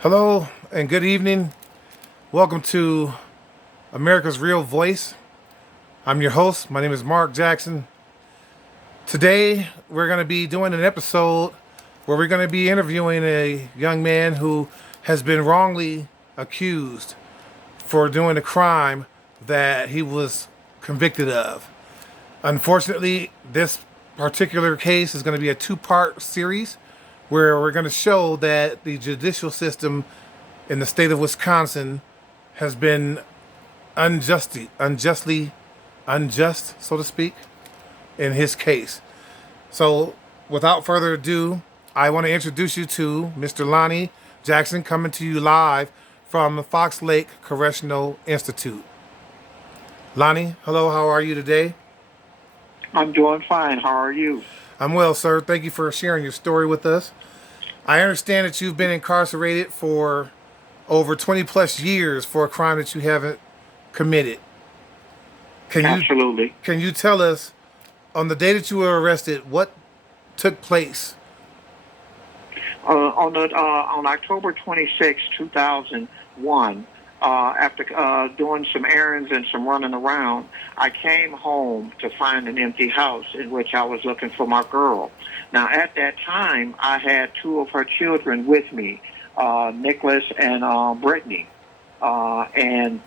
Hello and good evening. Welcome to America's Real Voice. I'm your host. My name is Mark Jackson. Today, we're going to be doing an episode where we're going to be interviewing a young man who has been wrongly accused for doing a crime that he was convicted of. Unfortunately, this particular case is going to be a two-part series where we're going to show that the judicial system in the state of Wisconsin has been unjust, so to speak, in his case. So, without further ado, I want to introduce you to Mr. Lonnie Jackson, coming to you live from Fox Lake Correctional Institute. Lonnie, hello, how are you today? I'm doing fine. How are you? I'm well, sir. Thank you for sharing your story with us. I understand that you've been incarcerated for over 20 plus years for a crime that you haven't committed. Can you Absolutely. can you tell us on the day that you were arrested what took place? On October 26, 2001, after doing some errands and some running around, I came home to find an empty house in which I was looking for my girl. Now, at that time, I had two of her children with me, Nicholas and Brittany. And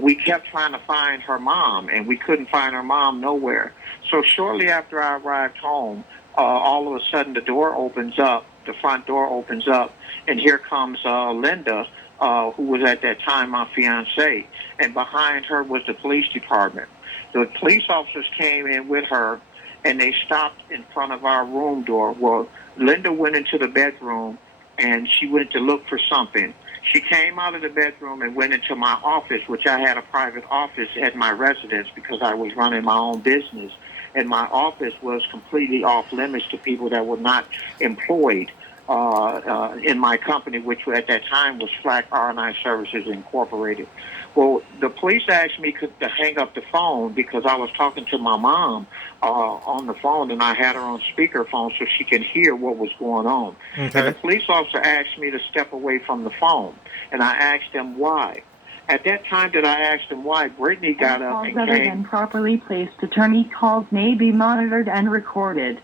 we kept trying to find her mom, and we couldn't find her mom nowhere. So shortly after I arrived home, all of a sudden the door opens up, the front door opens up, and here comes Linda, who was at that time my fiancée, and behind her was the police department. The police officers came in with her, and they stopped in front of our room door. Well, Linda went into the bedroom, and she went to look for something. She came out of the bedroom and went into my office, which I had a private office at my residence because I was running my own business. And my office was completely off limits to people that were not employed in my company, which at that time was Slack R&I Services Incorporated. Well, the police asked me to hang up the phone because I was talking to my mom on the phone, and I had her on speakerphone so she can hear what was going on. Okay. And the police officer asked me to step away from the phone, and I asked him why. At that time that I asked him why, Brittany got up and Calls other than properly placed attorney calls may be monitored and recorded.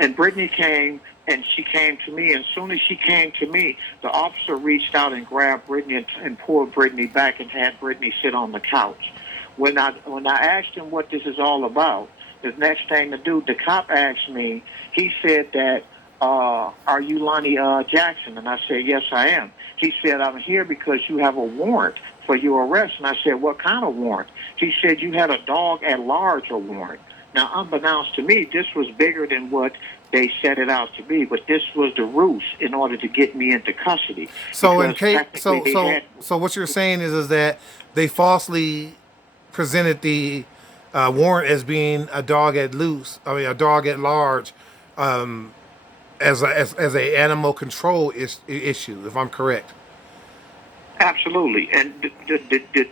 And Brittany came, and she came to me. And as soon as she came to me, the officer reached out and grabbed Brittany and pulled Brittany back and had Brittany sit on the couch. When I asked him what this is all about, the next thing to do, the cop asked me, he said that, are you Lonnie Jackson? And I said, yes, I am. He said, I'm here because you have a warrant for your arrest. And I said, what kind of warrant? He said, you had a dog at large warrant. Now, unbeknownst to me, this was bigger than what they set it out to be, but this was the ruse in order to get me into custody. So so what you're saying is that they falsely presented the warrant as being a dog at a dog at large, as a animal control issue, if I'm correct. Absolutely. And the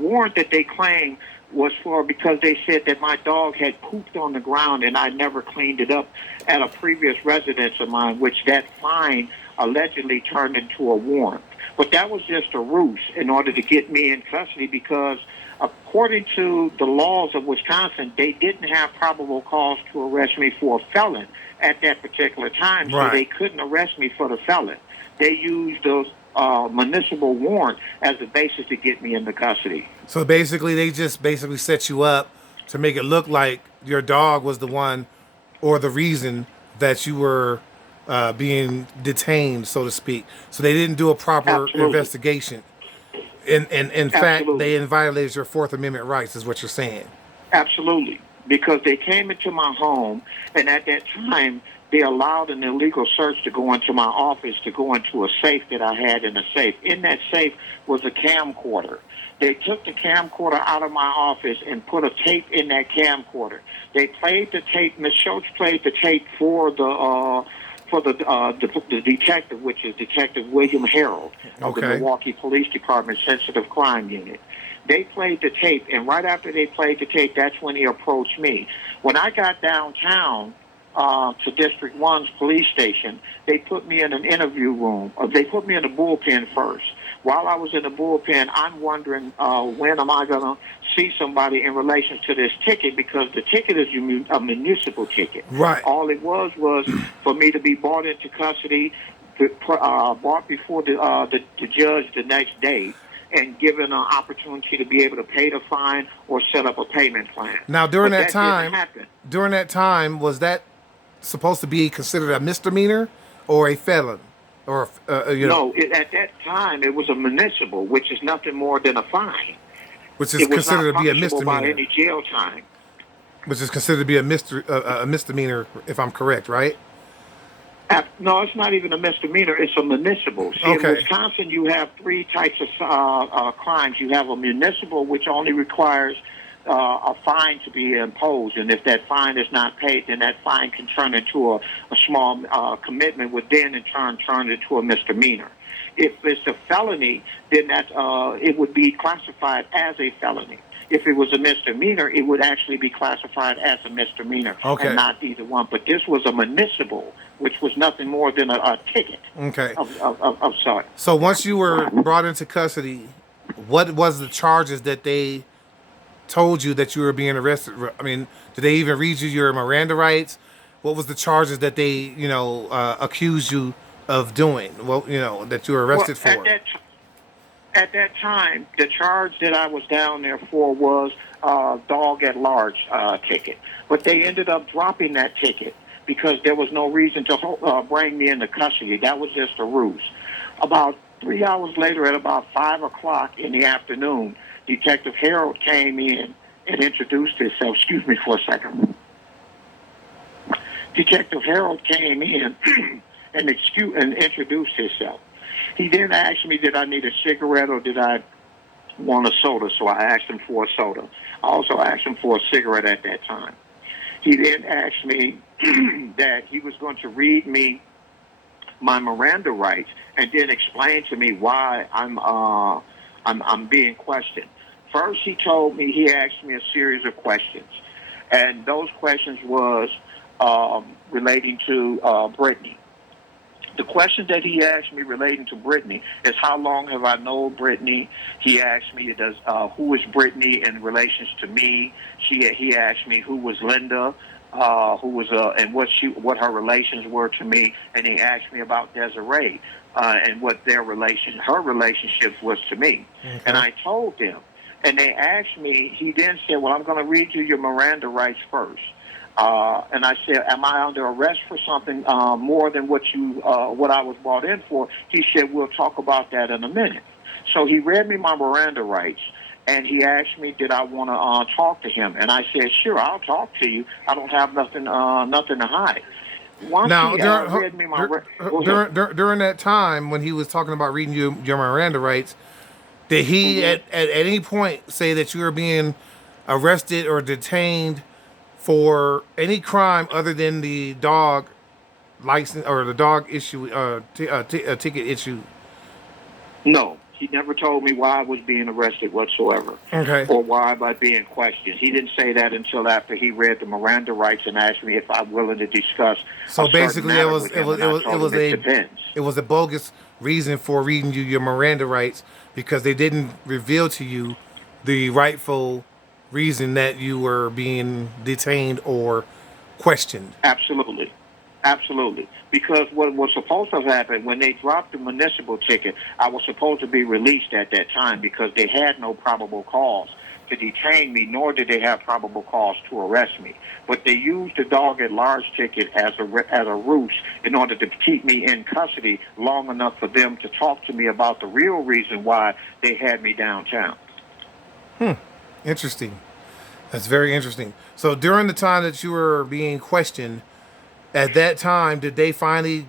warrant that they claimed was for because they said that my dog had pooped on the ground and I never cleaned it up at a previous residence of mine, which that fine allegedly turned into a warrant. But that was just a ruse in order to get me in custody because according to the laws of Wisconsin, they didn't have probable cause to arrest me for a felon at that particular time, so they couldn't arrest me for the felon. They used those municipal warrant as the basis to get me into custody. So basically, they just basically set you up to make it look like your dog was the one or the reason that you were being detained, so to speak. So they didn't do a proper investigation. In fact, they violated your Fourth Amendment rights, is what you're saying. Absolutely. Because they came into my home, and at that time, they allowed an illegal search to go into my office, to go into a safe that I had in a safe. In that safe was a camcorder. They took the camcorder out of my office and put a tape in that camcorder. They played the tape. Ms. Schultz played the tape for the detective, which is Detective William Harold of the Milwaukee Police Department Sensitive Crime Unit. They played the tape, and right after they played the tape, that's when he approached me. When I got downtown, to District 1's police station, they put me in an interview room. They put me in the bullpen first. While I was in the bullpen, I'm wondering when am I going to see somebody in relation to this ticket, because the ticket is a municipal ticket. Right. All it was for me to be brought into custody, brought before the judge the next day, and given an opportunity to be able to pay the fine or set up a payment plan. Now, during But that didn't happen. was that supposed to be considered a misdemeanor or a felon? Or No, at that time it was a municipal, which is nothing more than a fine. which is It was considered not to be a punishable by misdemeanor. any jail time. Which is considered to be a misdemeanor, if I'm correct, right? No, it's not even a misdemeanor. It's a municipal. See, Okay. in Wisconsin, you have three types of crimes. You have a municipal, which only requires a fine to be imposed, and if that fine is not paid, then that fine can turn into a small commitment, would then in turn into a misdemeanor. If it's a felony, then that it would be classified as a felony. If it was a misdemeanor, it would actually be classified as a misdemeanor, Okay. and not either one. But this was a municipal, which was nothing more than a ticket Okay. of sorts. So once you were brought into custody, what was the charges that they told you that you were being arrested? I mean, did they even read you your Miranda rights? What was the charges that they, accused you of doing? Well, that you were arrested for. At that time, the charge that I was down there for was dog at large ticket. But they ended up dropping that ticket because there was no reason to bring me into custody. That was just a ruse. About 3 hours later, at about 5 o'clock in the afternoon, Detective Harold came in and introduced himself. Excuse me for a second. Detective Harold came in and introduced himself. He then asked me, did I need a cigarette or did I want a soda? So I asked him for a soda. I also asked him for a cigarette at that time. He then asked me that he was going to read me my Miranda rights and then explain to me why I'm being questioned. First, he asked me a series of questions, and those questions was relating to Brittany. The question that he asked me relating to Brittany is how long have I known Brittany? He asked me, who is Brittany in relations to me? He asked me who was Linda, who was and what her relations were to me, and he asked me about Desiree and what her relationship was to me. Okay. And I told them, and they asked me. He then said, "Well, I'm going to read you your Miranda rights first." And I said, "Am I under arrest for something more than what I was brought in for?" He said, "We'll talk about that in a minute." So he read me my Miranda rights, and he asked me, did I want to talk to him? And I said, "Sure, I'll talk to you. I don't have nothing to hide." Once now, read me my during that time when he was talking about reading you your Miranda rights, did he at any point say that you were being arrested or detained for any crime other than the dog license or the dog issue, ticket issue? No, he never told me why I was being arrested whatsoever. Okay. Or why I was being questioned. He didn't say that until after he read the Miranda rights and asked me if I'm willing to discuss. So basically, it was a bogus reason for reading you your Miranda rights because they didn't reveal to you the rightful reason that you were being detained or questioned. Absolutely. Because what was supposed to happen when they dropped the municipal ticket, I was supposed to be released at that time because they had no probable cause to detain me, nor did they have probable cause to arrest me. But they used the dog at large ticket as a ruse in order to keep me in custody long enough for them to talk to me about the real reason why they had me downtown. Interesting. That's very interesting. So during the time that you were being questioned, at that time, did they finally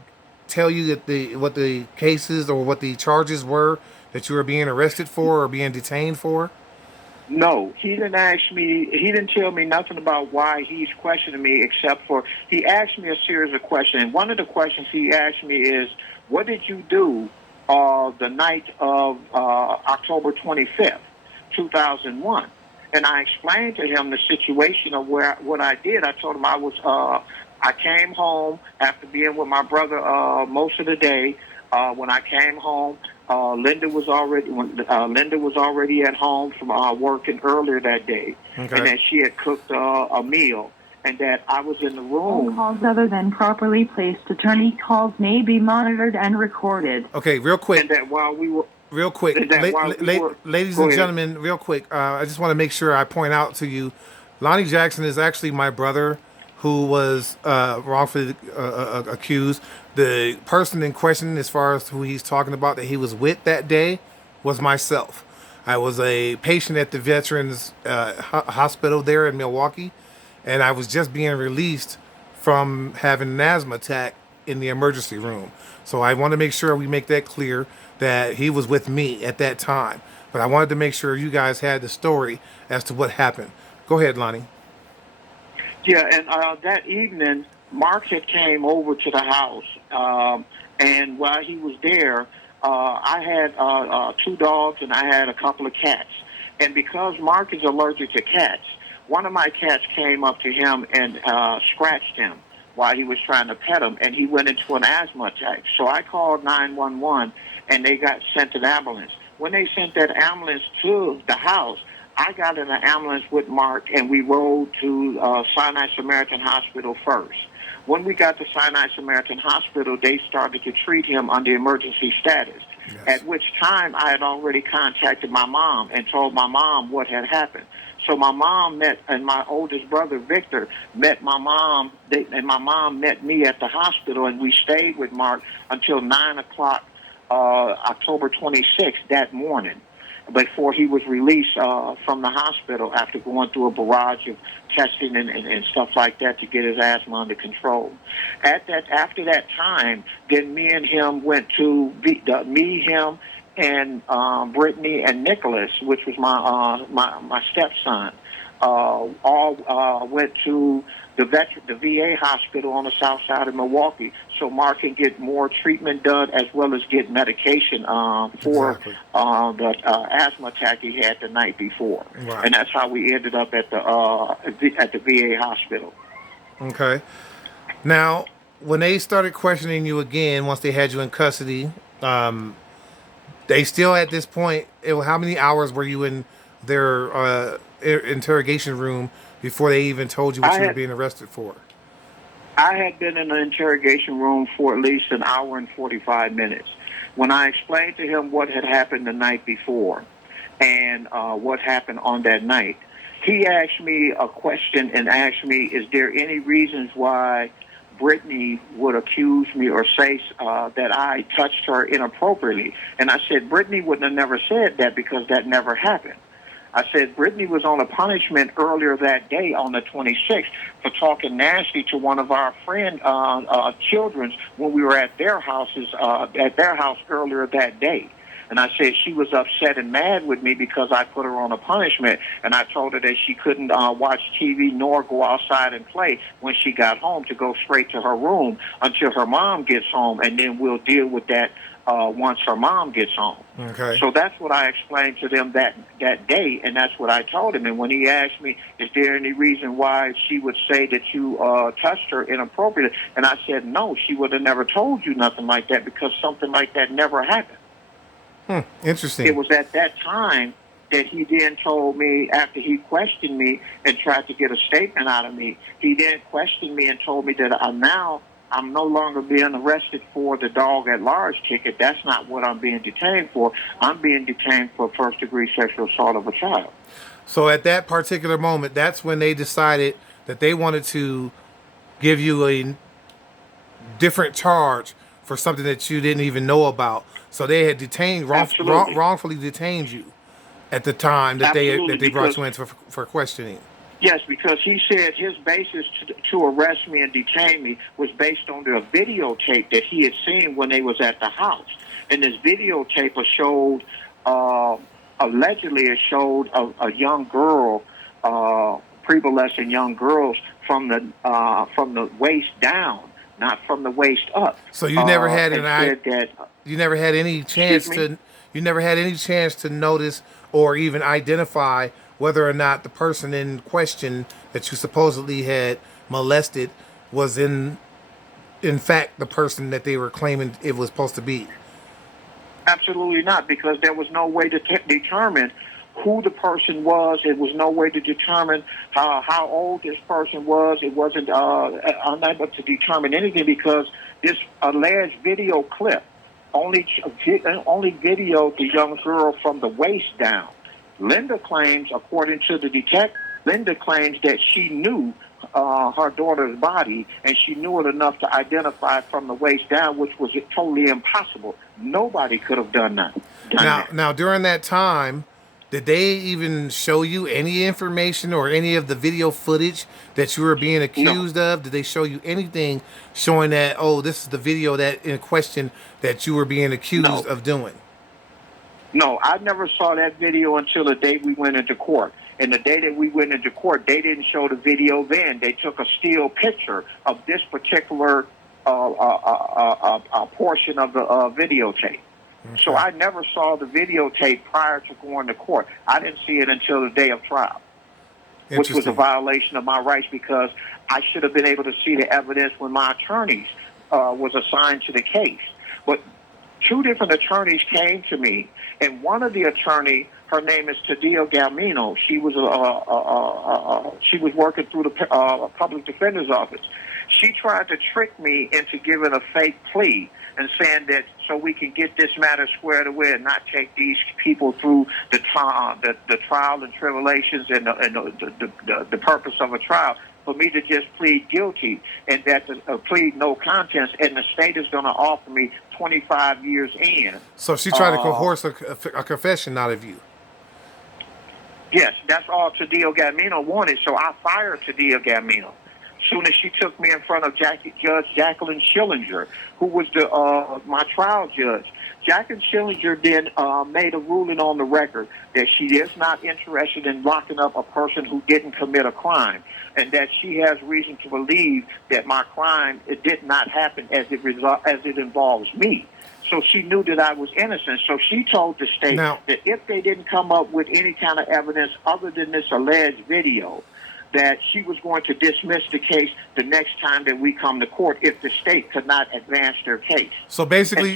tell you that what the cases or what the charges were that you were being arrested for or being detained for? No, he didn't ask me. He didn't tell me nothing about why he's questioning me, except for he asked me a series of questions. And one of the questions he asked me is, "What did you do the night of October 25th, 2001?" And I explained to him the situation of what I did. I told him I was I came home after being with my brother most of the day. When I came home, Linda was already at home from working earlier that day, and Okay. that she had cooked a meal, and that I was in the All room. calls other than properly placed attorney calls may be monitored and recorded. Okay, real quick. And that while we were, Real quick, and that while we were, ladies go and ahead. gentlemen, real quick. I just want to make sure I point out to you, Lonnie Jackson is actually my brother, who was wrongfully accused. The person in question, as far as who he's talking about that he was with that day, was myself. I was a patient at the Veterans Hospital there in Milwaukee, and I was just being released from having an asthma attack in the emergency room. So I want to make sure we make that clear that he was with me at that time. But I wanted to make sure you guys had the story as to what happened. Go ahead, Lonnie. Yeah, and that evening, Mark had came over to the house, and while he was there, I had two dogs and I had a couple of cats. And because Mark is allergic to cats, one of my cats came up to him and scratched him while he was trying to pet him, and he went into an asthma attack. So I called 911, and they got sent an ambulance. When they sent that ambulance to the house, I got in an ambulance with Mark, and we rode to Sinai Samaritan Hospital first. When we got to Sinai Samaritan Hospital, they started to treat him under emergency status, Yes. at which time I had already contacted my mom and told my mom what had happened. So my mom met, and my oldest brother, Victor, met my mom, and my mom met me at the hospital, and we stayed with Mark until 9 o'clock, October 26th, that morning, before he was released from the hospital after going through a barrage of testing and stuff like that to get his asthma under control. After that time, then me and him went to him and Brittany and Nicholas, which was my stepson, all went to the VA hospital on the south side of Milwaukee, so Mark can get more treatment done as well as get medication for Exactly. the asthma attack he had the night before. Right. And that's how we ended up at the VA hospital. Okay. Now, when they started questioning you again, once they had you in custody, they still at this point, how many hours were you in their interrogation room before they even told you what you were being arrested for? I had been in the interrogation room for at least an hour and 45 minutes. When I explained to him what had happened the night before and what happened on that night, he asked me a question and asked me, is there any reasons why Brittany would accuse me or say that I touched her inappropriately? And I said, Brittany would have never said that because that never happened. I said, Brittany was on a punishment earlier that day on the 26th for talking nasty to one of our friend children's when we were at their house earlier that day. And I said she was upset and mad with me because I put her on a punishment, and I told her that she couldn't watch TV nor go outside and play when she got home, to go straight to her room until her mom gets home, and then we'll deal with that once her mom gets home. Okay. So that's what I explained to them that day, and that's what I told him. And when he asked me, is there any reason why she would say that you touched her inappropriately? And I said, no, she would have never told you nothing like that because something like that never happened. Interesting. It was at that time that he then told me, after he questioned me and tried to get a statement out of me, he then questioned me and told me that I'm no longer being arrested for the dog at large ticket. That's not what I'm being detained for. I'm being detained for first-degree sexual assault of a child. So at that particular moment, that's when they decided that they wanted to give you a different charge for something that you didn't even know about. So they had wrongfully detained you at the time that they brought you in for questioning. Yes, because he said his basis to arrest me and detain me was based on the videotape that he had seen when they was at the house. And this videotape showed, allegedly it showed a young girl, prepubescent young girls from the waist down, not from the waist up. So you never had you never had any chance to notice or even identify whether or not the person in question that you supposedly had molested was in fact the person that they were claiming it was supposed to be? Absolutely not, because there was no way to determine who the person was. It was no way to determine how old this person was. It wasn't unable to determine anything because this alleged video clip only videoed the young girl from the waist down. Linda claims, according to the detective, Linda claims that she knew her daughter's body, and she knew it enough to identify from the waist down, which was totally impossible. Nobody could have done that. Now, during that time, did they even show you any information or any of the video footage that you were being accused of? Did they show you anything showing that, oh, this is the video that in question that you were being accused of doing? No, I never saw that video until the day we went into court. And the day that we went into court, they didn't show the video then. They took a still picture of this particular portion of the videotape. Okay. So I never saw the videotape prior to going to court. I didn't see it until the day of trial, which was a violation of my rights because I should have been able to see the evidence when my attorneys was assigned to the case. But two different attorneys came to me, and one of the attorney, her name is Tadio Galmino. She was working through the public defender's office. She tried to trick me into giving a fake plea and saying that so we can get this matter squared away and not take these people through the trial and tribulations and the purpose of a trial, for me to just plead guilty and that plead no contest, and the state is going to offer me 25 years in. So she tried to coerce a confession out of you. Yes, that's all Tadio Galmino wanted, so I fired Tadio Galmino. Soon as she took me in front of Judge Jacqueline Schillinger, who was my trial judge. Jacqueline Schillinger then made a ruling on the record that she is not interested in locking up a person who didn't commit a crime, and that she has reason to believe that my crime did not happen as it involves me. So she knew that I was innocent. So she told the state that if they didn't come up with any kind of evidence other than this alleged video, that she was going to dismiss the case the next time that we come to court if the state could not advance their case. So basically,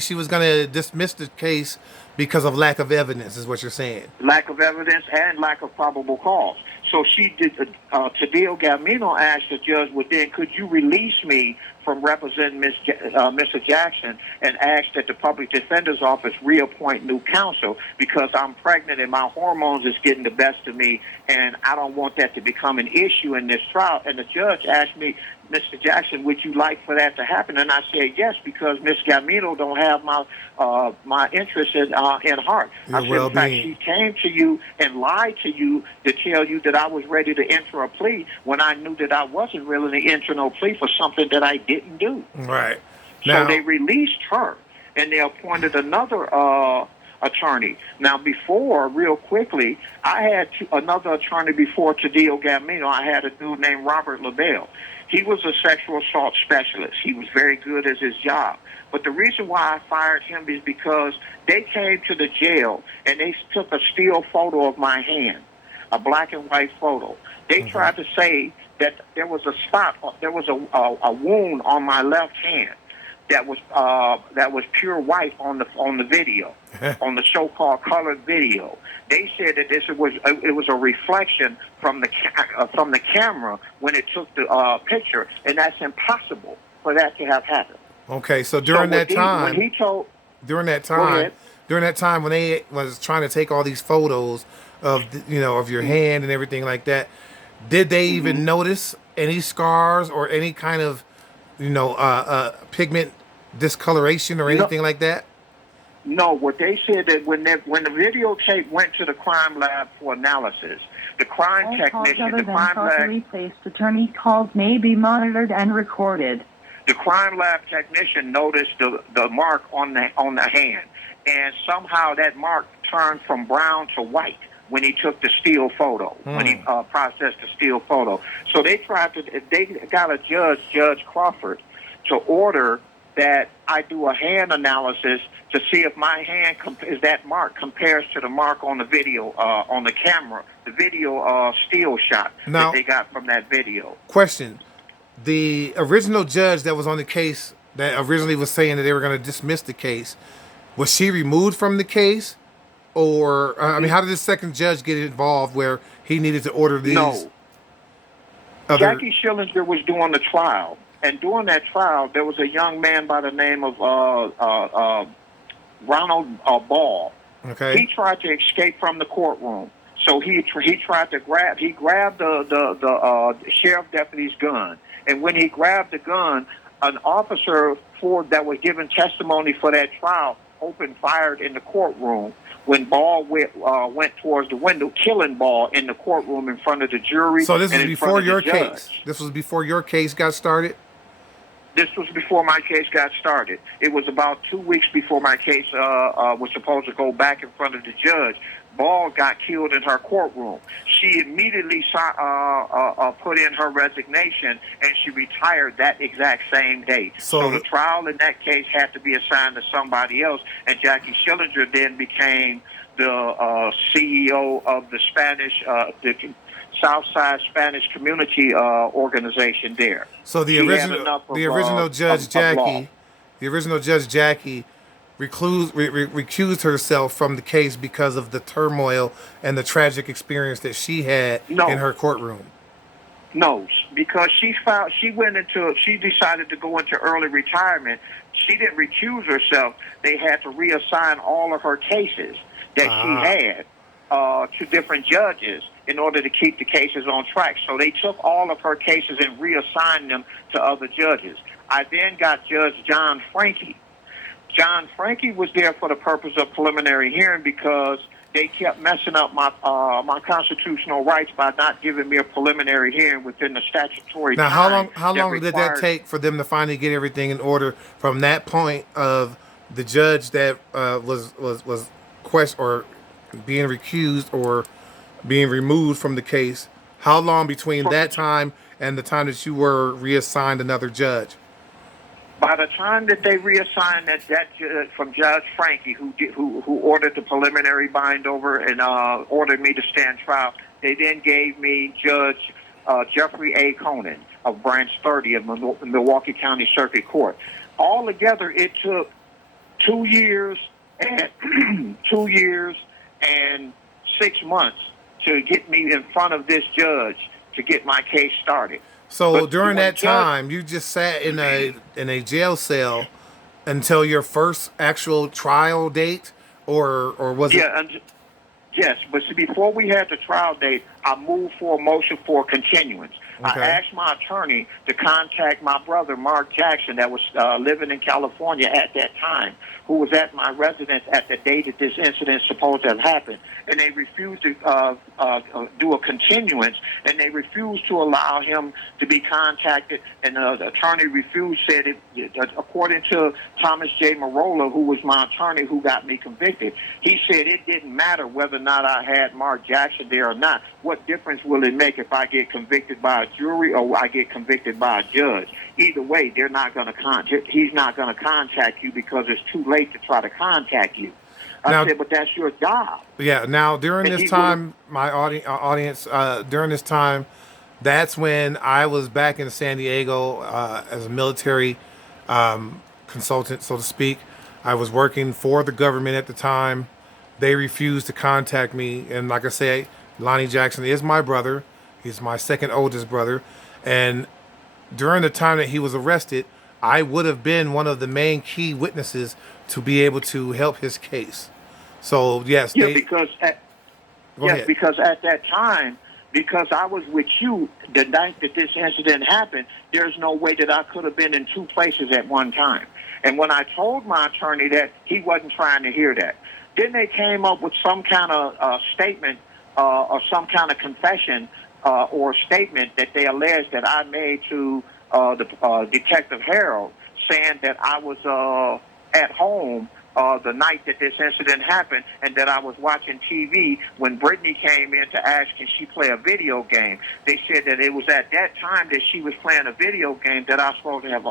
she was going to dismiss the case because of lack of evidence, is what you're saying. Lack of evidence and lack of probable cause. So she did. Tadio Galmino asked the judge, "Well, then, could you release me from representing Mr. Jackson and ask that the public defender's office reappoint new counsel because I'm pregnant and my hormones is getting the best of me, and I don't want that to become an issue in this trial." And the judge asked me, "Mr. Jackson, would you like for that to happen?" And I said yes, because Ms. Galmino don't have my interest in heart. I said, in fact, she came to you and lied to you to tell you that I was ready to enter a plea when I knew that I wasn't really to enter no plea for something that I didn't do. Right. So they released her, and they appointed another attorney. Now, before, real quickly, I had another attorney before Tadio Galmino. I had a dude named Robert LaBelle. He was a sexual assault specialist. He was very good at his job. But the reason why I fired him is because they came to the jail and they took a still photo of my hand, a black and white photo. They tried to say that there was a spot, there was a wound on my left hand that was pure white on the video, on the so-called colored video. They said that it was a reflection from the camera when it took the picture, and that's impossible for that to have happened. Okay, so during that time when they was trying to take all these photos of of your hand and everything like that, did they even notice any scars or any kind of pigment discoloration or anything like that? No, what they said that when the videotape went to the crime lab for analysis, the crime technician, attorney calls may be monitored and recorded. The crime lab technician noticed the mark on the hand, and somehow that mark turned from brown to white when he took the still photo, when he processed the still photo. So they got a Judge Crawford, to order that I do a hand analysis to see if my hand that mark compares to the mark on the video, on the camera, the video still shot that they got from that video. Question. the original judge that was on the case that originally was saying that they were going to dismiss the case, was she removed from the case? Or, I mean, how did the second judge get involved where he needed to order these No. other... Jackie Schillinger was doing the trial. And during that trial, there was a young man by the name of Ronald Ball. Okay. He tried to escape from the courtroom. So he tried to grabbed the sheriff deputy's gun. And when he grabbed the gun, an officer that was giving testimony for that trial opened fired in the courtroom when Ball went towards the window, killing Ball in the courtroom in front of the jury. So this was and before your case. This was before your case got started? This was before my case got started. It was about 2 weeks before my case was supposed to go back in front of the judge. Ball got killed in her courtroom. She immediately put in her resignation, and she retired that exact same date. So the trial in that case had to be assigned to somebody else, and Jackie Schillinger then became the CEO of the the Southside Spanish Community organization there. So the original Judge Jackie recused herself from the case because of the turmoil and the tragic experience that she had in her courtroom. No, because she decided to go into early retirement. She didn't recuse herself. They had to reassign all of her cases that she had to different judges in order to keep the cases on track. So they took all of her cases and reassigned them to other judges. I then got Judge John Frankie. John Frankie was there for the purpose of preliminary hearing because they kept messing up my constitutional rights by not giving me a preliminary hearing within the statutory time. Now, how long did that take for them to finally get everything in order from that point of the judge that was or being recused or being removed from the case? How long between that time and the time that you were reassigned another judge? By the time that they reassigned that judge from Judge Frankie, who ordered the preliminary bind over and ordered me to stand trial, they then gave me Judge Jeffrey A. Conan of Branch 30 of Milwaukee County Circuit Court. Altogether, it took 2 years and 2 years and 6 months to get me in front of this judge to get my case started. So during that time, you just sat in a jail cell until your first actual trial date, or was it? Yeah, yes. But see, before we had the trial date, I moved for a motion for continuance. Okay. I asked my attorney to contact my brother, Mark Jackson, that was living in California at that time, who was at my residence at the date that this incident is supposed to have happened. And they refused to do a continuance, and they refused to allow him to be contacted. And the attorney refused, said, according to Thomas J. Marola, who was my attorney who got me convicted, he said it didn't matter whether or not I had Mark Jackson there or not. What difference will it make if I get convicted by a jury or I get convicted by a judge? Either way, they're not going to he's not going to contact you because it's too late to try to contact you. I said, but that's your job. Yeah. Now, during this time, my audience, during this time, that's when I was back in San Diego as a military consultant, so to speak. I was working for the government at the time. They refused to contact me. And like I say, Lonnie Jackson is my brother. He's my second oldest brother. And during the time that he was arrested, I would have been one of the main key witnesses to be able to help his case. So yes, because at that time, because I was with you the night that this incident happened, there's no way that I could have been in two places at one time. And when I told my attorney that, he wasn't trying to hear that. Then they came up with some kind of statement or some kind of confession or statement that they alleged that I made to the Detective Harold, saying that I was at home the night that this incident happened, and that I was watching TV when Brittany came in to ask can she play a video game. They said that it was at that time that she was playing a video game that I was supposed to have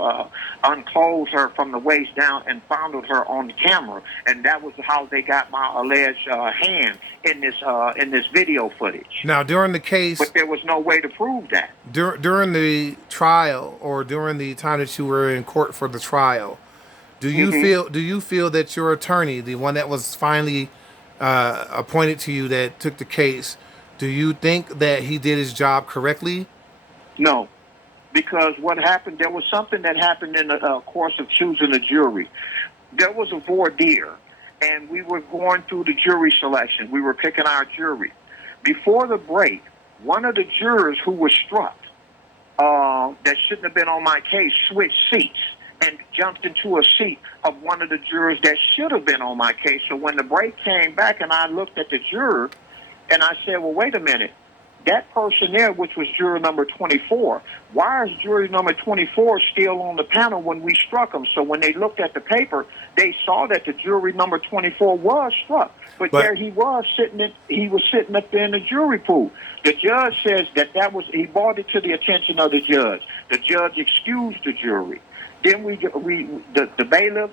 unclothed her from the waist down and fondled her on the camera, and that was how they got my alleged hand in this video footage. Now, during the case, but there was no way to prove that. During the trial, or during the time that you were in court for the trial, do you feel that your attorney, the one that was finally appointed to you that took the case, do you think that he did his job correctly? No, because what happened, there was something that happened in the course of choosing a jury. There was a voir dire, and we were going through the jury selection. We were picking our jury. Before the break, one of the jurors who was struck, that shouldn't have been on my case, switched seats and jumped into a seat of one of the jurors that should have been on my case. So when the break came back and I looked at the juror, and I said, well, wait a minute. That person there, which was juror number 24, why is jury number 24 still on the panel when we struck him? So when they looked at the paper, they saw that the jury number 24 was struck. But there he was sitting up there in the jury pool. The judge says he brought it to the attention of the judge. The judge excused the jury. Then the bailiff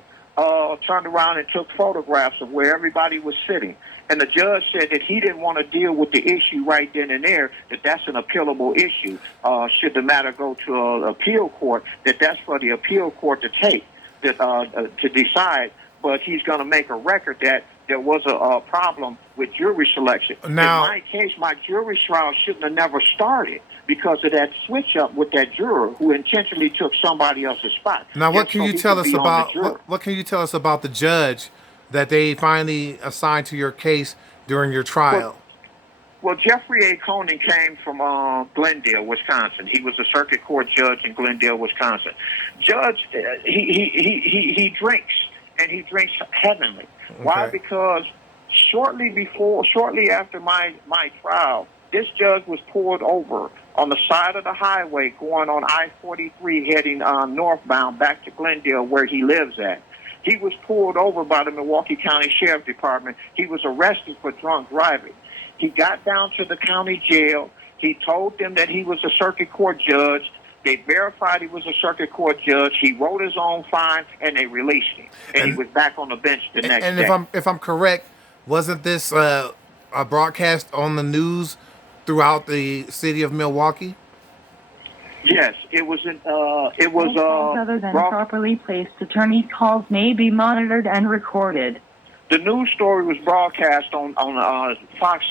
turned around and took photographs of where everybody was sitting. And the judge said that he didn't want to deal with the issue right then and there, that's an appealable issue. Should the matter go to an appeal court, that's for the appeal court to take, to decide. But he's going to make a record that there was a problem with jury selection. Now, in my case, my jury trial shouldn't have never started because of that switch up with that juror who intentionally took somebody else's spot. Now, what can you tell us about what can you tell us about the judge that they finally assigned to your case during your trial? Well, Jeffrey A. Conan came from Glendale, Wisconsin. He was a circuit court judge in Glendale, Wisconsin. Judge, he drinks, and he drinks heavenly. Okay. Why? Because shortly after my trial, this judge was pulled over on the side of the highway going on I-43 heading northbound back to Glendale where he lives at. He was pulled over by the Milwaukee County Sheriff's Department. He was arrested for drunk driving. He got down to the county jail. He told them that he was a circuit court judge. They verified he was a circuit court judge. He wrote his own fine, and they released him. And he was back on the bench the next day. And if I'm correct, wasn't this a broadcast on the news throughout the city of Milwaukee? Yes, it was. Other than properly placed, attorney calls may be monitored and recorded. The news story was broadcast on Fox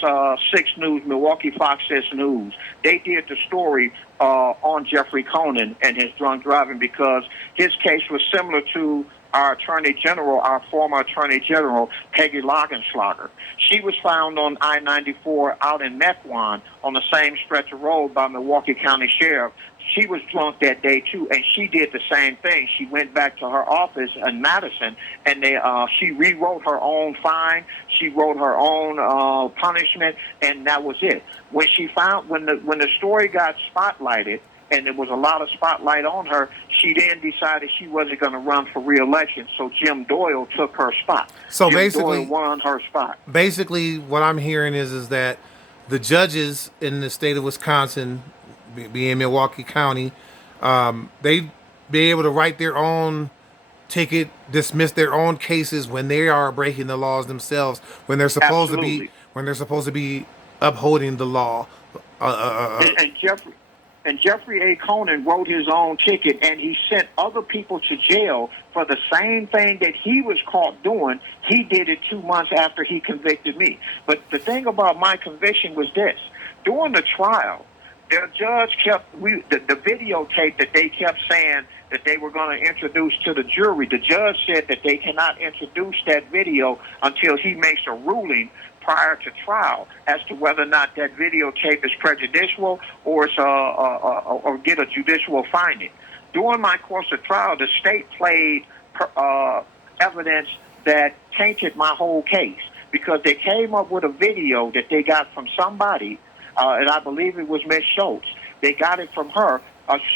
6 News, Milwaukee Fox 6 News. They did the story on Jeffrey Conan and his drunk driving because his case was similar to our Attorney General, our former Attorney General, Peggy Laugenschlager. She was found on I-94 out in Mequon on the same stretch of road by Milwaukee County Sheriff. She was drunk that day, too, and she did the same thing. She went back to her office in Madison, and she rewrote her own fine. She wrote her own punishment, and that was it. When the story got spotlighted, and there was a lot of spotlight on her, she then decided she wasn't going to run for re-election, so Jim Doyle took her spot. So Jim basically, Doyle won her spot. Basically, what I'm hearing is that the judges in the state of Wisconsin, being Milwaukee County, they be able to write their own ticket, dismiss their own cases when they are breaking the laws themselves, when they're supposed to be upholding the law. And Jeffrey A. Conan wrote his own ticket, and he sent other people to jail for the same thing that he was caught doing. He did it 2 months after he convicted me. But the thing about my conviction was this. During the trial, the judge kept the videotape that they kept saying that they were going to introduce to the jury. The judge said that they cannot introduce that video until he makes a ruling prior to trial as to whether or not that videotape is prejudicial or get a judicial finding. During my course of trial, the state played evidence that tainted my whole case because they came up with a video that they got from somebody, and I believe it was Miss Schultz. They got it from her,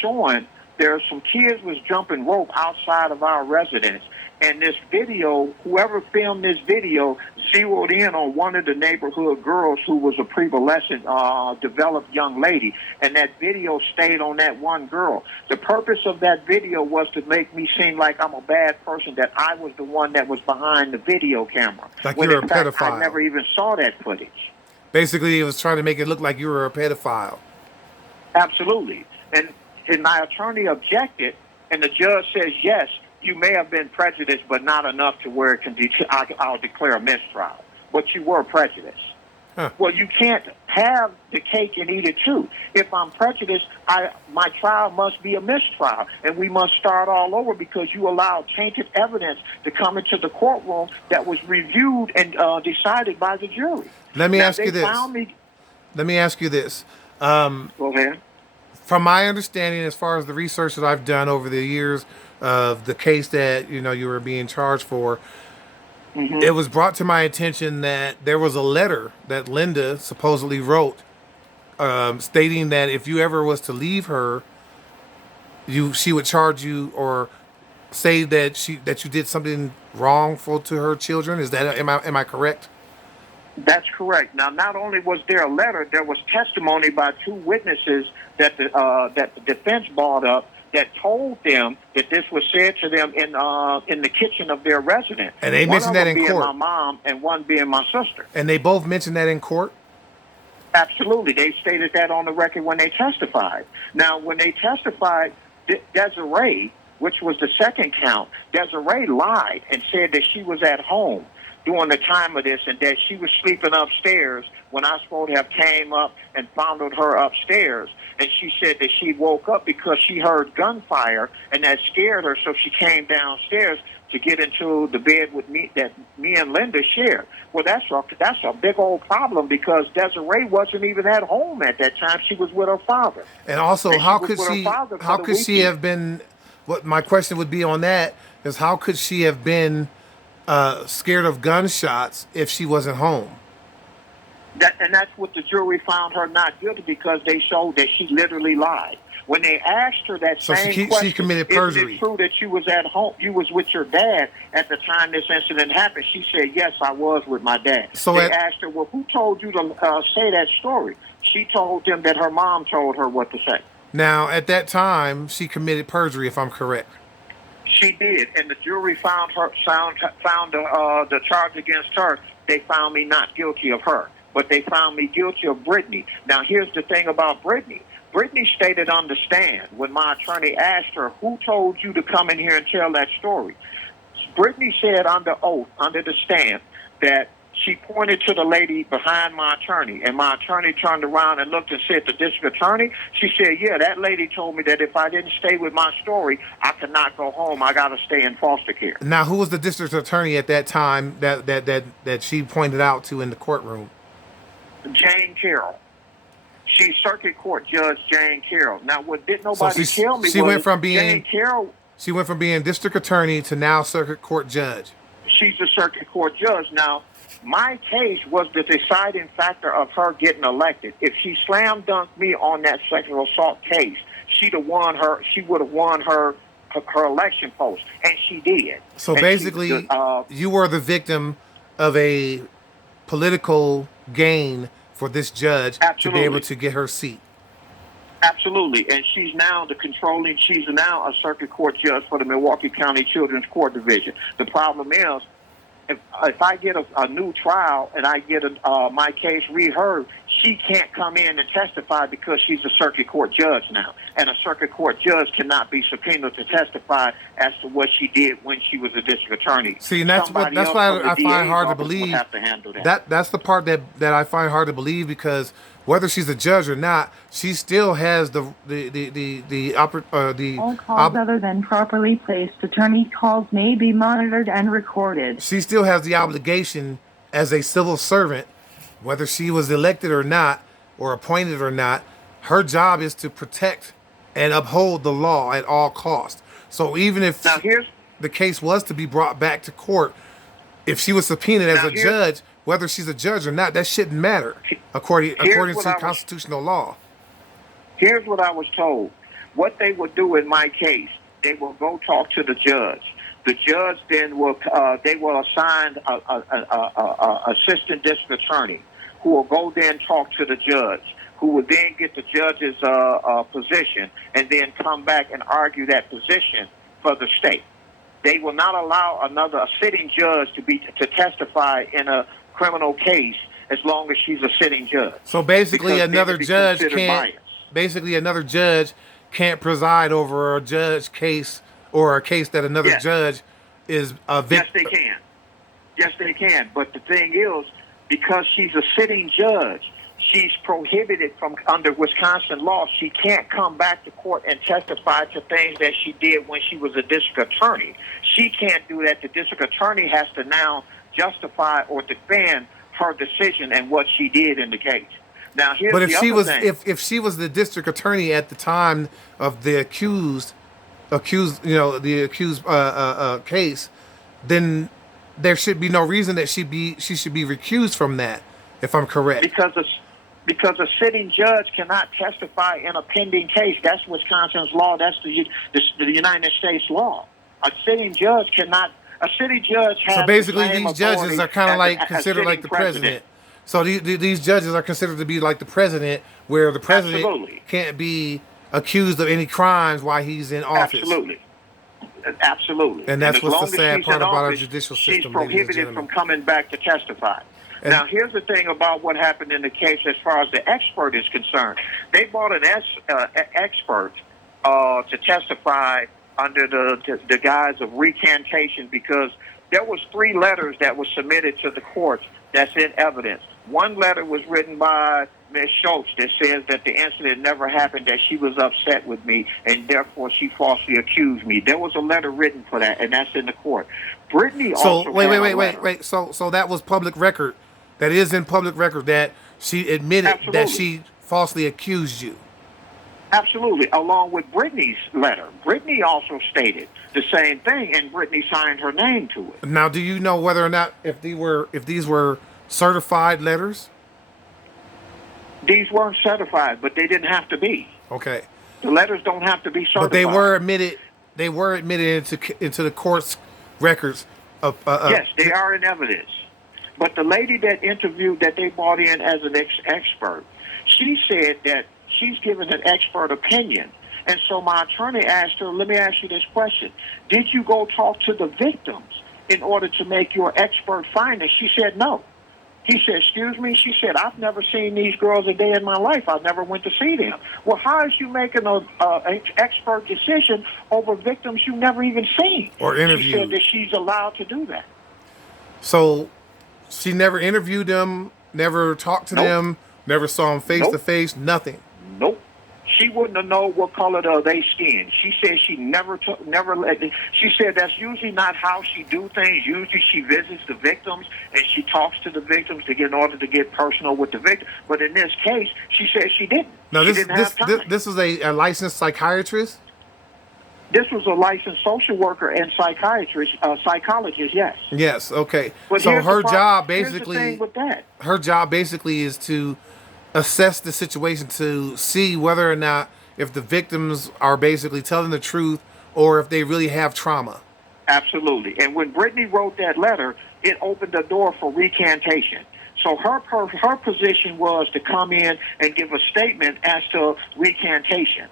showing there some kids was jumping rope outside of our residence, And this video, whoever filmed this video, zeroed in on one of the neighborhood girls who was a prevadolescent, developed young lady. And that video stayed on that one girl. The purpose of that video was to make me seem like I'm a bad person, that I was the one that was behind the video camera. Like when you're a in fact, pedophile. I never even saw that footage. Basically, it was trying to make it look like you were a pedophile. Absolutely. And my attorney objected, and the judge says, yes, you may have been prejudiced, but not enough to where it can I'll declare a mistrial. But you were prejudiced. Huh. Well, you can't have the cake and eat it too. If I'm prejudiced, my trial must be a mistrial, and we must start all over because you allowed tainted evidence to come into the courtroom that was reviewed and decided by the jury. Let me ask you this. Let me ask you this. Go ahead. From my understanding, as far as the research that I've done over the years of the case that you were being charged for, it was brought to my attention that there was a letter that Linda supposedly wrote, stating that if you ever was to leave her, she would charge you or say that you did something wrongful to her children. Is that am I correct? That's correct. Now, not only was there a letter, there was testimony by two witnesses that the defense brought up that told them that this was said to them in the kitchen of their residence. And they mentioned that in court. One being my mom and one being my sister. And they both mentioned that in court? Absolutely. They stated that on the record when they testified. Now, when they testified, Desiree, which was the second count, Desiree lied and said that she was at home during the time of this and that she was sleeping upstairs when I supposed to have came up and followed her upstairs. And she said that she woke up because she heard gunfire and that scared her, so she came downstairs to get into the bed with me that me and Linda shared. Well, that's a big old problem because Desiree wasn't even at home at that time. She was with her father. And also, how could she have been? What my question would be on that is, how could she have been scared of gunshots if she wasn't home? And that's what the jury found her not guilty because they showed that she literally lied. When they asked her that same question, she committed perjury. Is it true that you was at home, you was with your dad at the time this incident happened? She said, yes, I was with my dad. So they asked her, well, who told you to say that story? She told them that her mom told her what to say. Now, at that time, she committed perjury, if I'm correct. She did, and the jury found the charge against her. They found me not guilty of her, but they found me guilty of Brittany. Now, here's the thing about Brittany. Brittany stated on the stand when my attorney asked her, who told you to come in here and tell that story? Brittany said under oath, under the stand, that she pointed to the lady behind my attorney, and my attorney turned around and looked and said, the district attorney? She said, yeah, that lady told me that if I didn't stay with my story, I could not go home. I got to stay in foster care. Now, who was the district attorney at that time that she pointed out to in the courtroom? Jane Carroll. She's Circuit Court Judge Jane Carroll. Now, what did nobody tell me Jane Carroll. She went from being district attorney to now Circuit Court Judge. She's the Circuit Court Judge. Now, my case was the deciding factor of her getting elected. If she slam dunked me on that sexual assault case, she would have won her election post, and she did. So basically, you were the victim of a political gain for this judge to be able to get her seat. Absolutely, and she's now she's now a circuit court judge for the Milwaukee County Children's Court Division. The problem is, if I get a new trial and I get my case reheard, she can't come in and testify because she's a circuit court judge now. And a circuit court judge cannot be subpoenaed to testify as to what she did when she was a district attorney. See, and that's what I find hard to believe. Have to handle that. That's the part that I find hard to believe, because whether she's a judge or not, she still has all calls other than properly placed attorney calls may be monitored and recorded. She still has the obligation as a civil servant, whether she was elected or not, or appointed or not. Her job is to protect and uphold the law at all costs. So even if the case was to be brought back to court, if she was subpoenaed as a judge, whether she's a judge or not, that shouldn't matter, according to constitutional law. Here's what I was told. What they would do in my case, they will go talk to the judge. The judge then they will assign a assistant district attorney who will go there and talk to the judge, who will then get the judge's position and then come back and argue that position for the state. They will not allow a sitting judge to testify in a criminal case as long as she's a sitting judge. So basically, another judge can't preside over a judge case or a case that another judge is a victim. Yes, they can. Yes, they can. But the thing is, because she's a sitting judge, she's prohibited from, under Wisconsin law, she can't come back to court and testify to things that she did when she was a district attorney. She can't do that. The district attorney has to now justify or defend her decision and what she did in the case. Now, here's but if the she other was thing. if she was the district attorney at the time of the accused case, then there should be no reason that she should be recused from that, if I'm correct. Because a sitting judge cannot testify in a pending case. That's Wisconsin's law. That's the United States law. A sitting judge cannot. A sitting judge has. So basically, the same these judges are kind of like considered like the president. So these judges are considered to be like the president, where the president can't be accused of any crimes while he's in office. Absolutely. And that's what's the sad part about our office, judicial system. She's prohibited from coming back to testify. And now, here's the thing about what happened in the case as far as the expert is concerned. They brought an expert to testify under the guise of recantation because there was 3 letters that were submitted to the court that's in evidence. One letter was written by Ms. Schultz that says that the incident never happened, that she was upset with me, and therefore she falsely accused me. There was a letter written for that, and that's in the court. Brittany also wait. So that was public record. That is in public record that she admitted that she falsely accused you. Absolutely, along with Brittany's letter. Brittany also stated the same thing, and Brittany signed her name to it. Now, do you know whether or not if these were certified letters? These weren't certified, but they didn't have to be. Okay. The letters don't have to be certified. But they were admitted. They were admitted into the court's records. Yes, they are in evidence. But the lady that they brought in as an expert, she said that she's given an expert opinion. And so my attorney asked her, let me ask you this question. Did you go talk to the victims in order to make your expert findings? She said no. He said, excuse me? She said, I've never seen these girls a day in my life. I never went to see them. Well, how is you making an expert decision over victims you never even seen? Or interviewed. She said that she's allowed to do that. So she never interviewed them, never talked to them, never saw them face to face, nothing. Nope. She wouldn't have known what color they skin. She said she never let them. She said that's usually not how she do things. Usually she visits the victims and she talks to the victims in order to get personal with the victim. But in this case, she said she didn't. Now, she didn't have time. This is a licensed psychiatrist? This was a licensed social worker and psychologist, yes. Yes, okay. But so her job her job basically is to assess the situation to see whether or not if the victims are basically telling the truth or if they really have trauma. Absolutely. And when Brittany wrote that letter, it opened the door for recantation. So her position was to come in and give a statement as to recantation.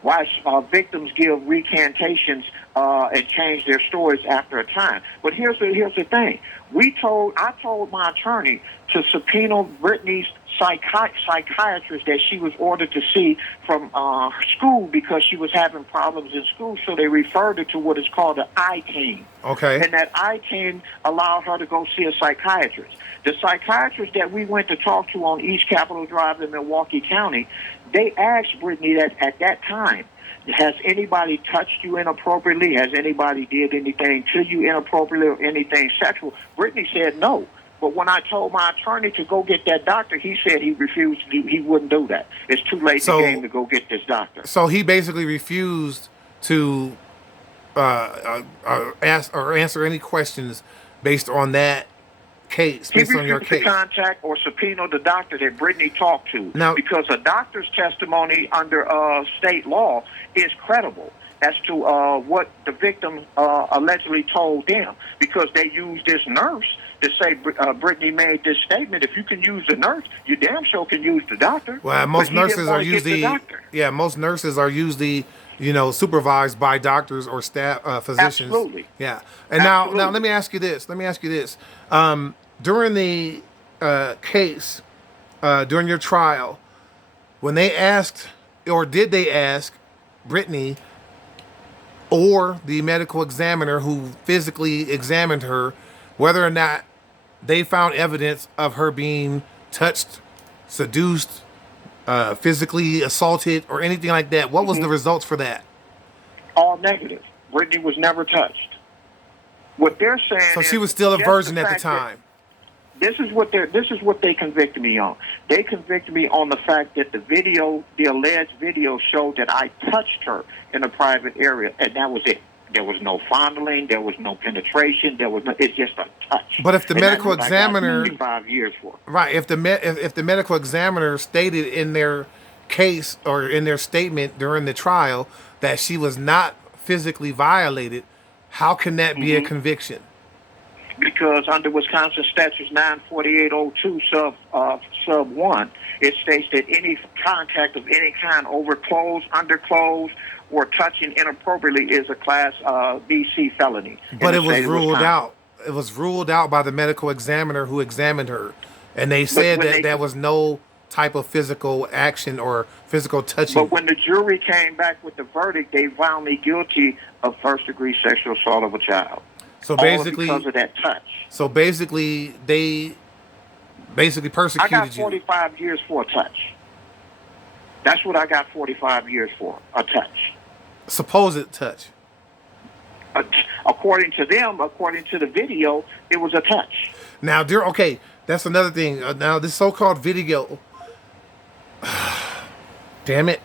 Why victims give recantations and change their stories after a time. But here's the thing. I told my attorney to subpoena Brittany's psychiatrist that she was ordered to see from school because she was having problems in school, so they referred her to what is called an I-team. Okay. And that I-team allowed her to go see a psychiatrist. The psychiatrist that we went to talk to on East Capitol Drive in Milwaukee County, they asked Brittany that at that time, has anybody touched you inappropriately? Has anybody did anything to you inappropriately or anything sexual? Brittany said no. But when I told my attorney to go get that doctor, he said he refused to he wouldn't do that. It's too late in the game to go get this doctor. So he basically refused to ask or answer any questions based on that case, based on your case. He refused to contact or subpoena the doctor that Brittany talked to because a doctor's testimony under state law is credible. as to what the victim allegedly told them, because they used this nurse to say Brittany made this statement. If you can use the nurse, you damn sure can use the doctor. Well, most nurses are usually most nurses are usually supervised by doctors or staff physicians. Absolutely. Yeah. And now let me ask you this. During the case, during your trial, when they asked, or did they ask Brittany or the medical examiner who physically examined her whether or not they found evidence of her being touched, seduced, physically assaulted, or anything like that? What was the results for that? All negative. Brittany was never touched. What they're saying. So she was still a virgin at the time. This is what they convicted me on. They convicted me on the fact that the alleged video showed that I touched her in a private area, and that was it. There was no fondling, there was no penetration, it's just a touch. But if the medical examiner, 25 years for. Right, if the medical examiner stated in their case or in their statement during the trial that she was not physically violated, how can that be a conviction? Because under Wisconsin Statutes 94802 sub 1, it states that any contact of any kind over clothes, under clothes, or touching inappropriately is a Class BC felony. But it was ruled out. It was ruled out by the medical examiner who examined her, and they said that there was no type of physical action or physical touching. But when the jury came back with the verdict, they found me guilty of first-degree sexual assault of a child. So basically, all because of that touch. So basically, they persecuted you. I got 45 years for a touch. That's what I got 45 years for, a touch. Supposed touch. According to them, according to the video, it was a touch. Now, that's another thing. Now, this so-called video, damn it.